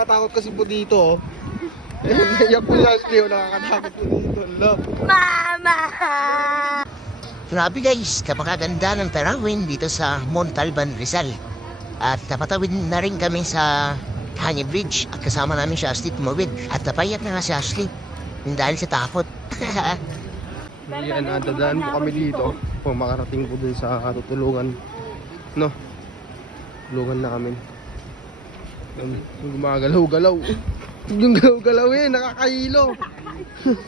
Nakakatakot kasi po dito. Yan po si Ashley, nakakatakot po dito. Love. Mama! Grabe guys, napakaganda ng tarawin dito sa Montalban, Rizal. At napatawid na rin kami sa Hanya Bridge at kasama namin si Ashley tumawid. At napayat na nga si Ashley dahil sa takot. Yan, dadaan po kami dito. Po, makarating po dun sa tutulungan. No? Tulungan na kami. Yung gumagalaw-galaw. Yung galaw-galaw nakakahilo.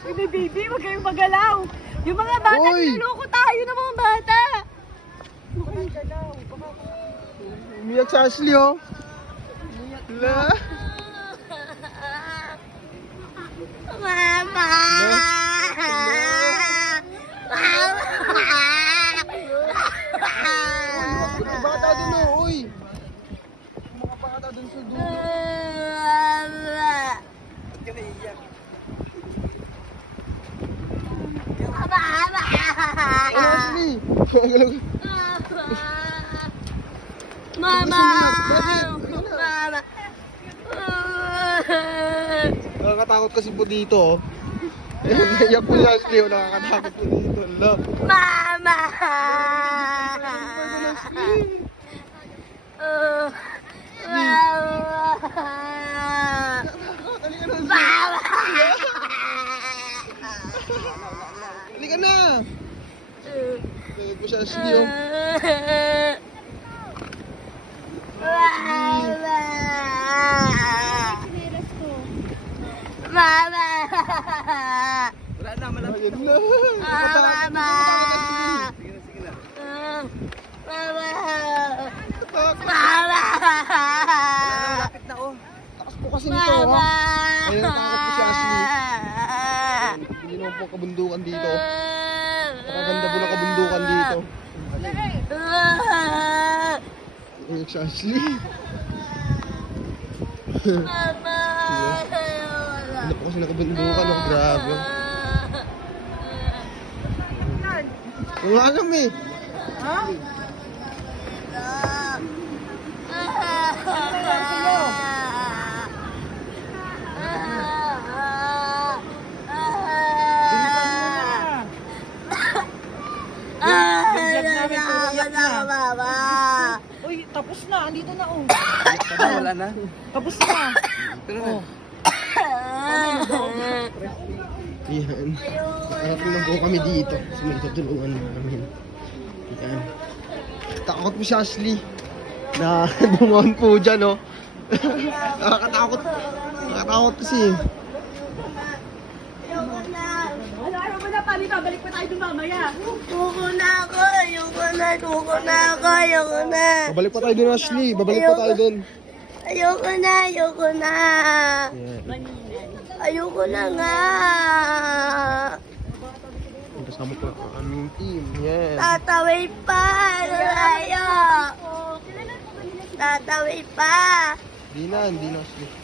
Uy, baby, huwag kayong magalaw. Yung mga bata, Uy! niloloko tayo ng mga bata. Huwag kayong galaw. Umiyak si Ashley, oh. La. Mama! Mga bata dun, oh. Uy. Mga bata dun sa dulo. Ba't ka naiiyak? Ashley! Mama! Mama! Nakakatakot kasi po dito. Yan po si Ashley, nakakatakot po dito. Love. Mama! Halika na! Takot po si Ashley, oh. Mama! Wala na, malapit na. Mama! Sige na. Mama! Takot. Mama! Malapit na, oh. Takas po kasi nito, ha. Ayun, takot po si Ashley. Hindi naman po kabundukan dito. Napakaganda po ng kabundukan dito. Ayun si Ashley. Mama! Hindi po kasi nakabundukan, oh. Grabe. Ang alam eh. Ha? Uy, tapos na. Andito na, oh. Wala na. Tapos na. Tara na. Yan. Nakarating na po kami dito. Kasi may tutulungan namin. Yan. Takot po si Ashley. Na dumaan po dyan, no? Nakakatakot. Nakakatakot kasi. Ano mo na, Pali? Babalik pa tayo doon mamaya. Ayoko na ako. Ayoko na. Babalik pa tayo dun, Ashley. Babalik pa tayo dun. Ayoko na. Yan. Ayoko na nga. Kasama po ang aming team. Yan. Tatawid pa. Layo. Tatawid pa. Hindi na, Ashley.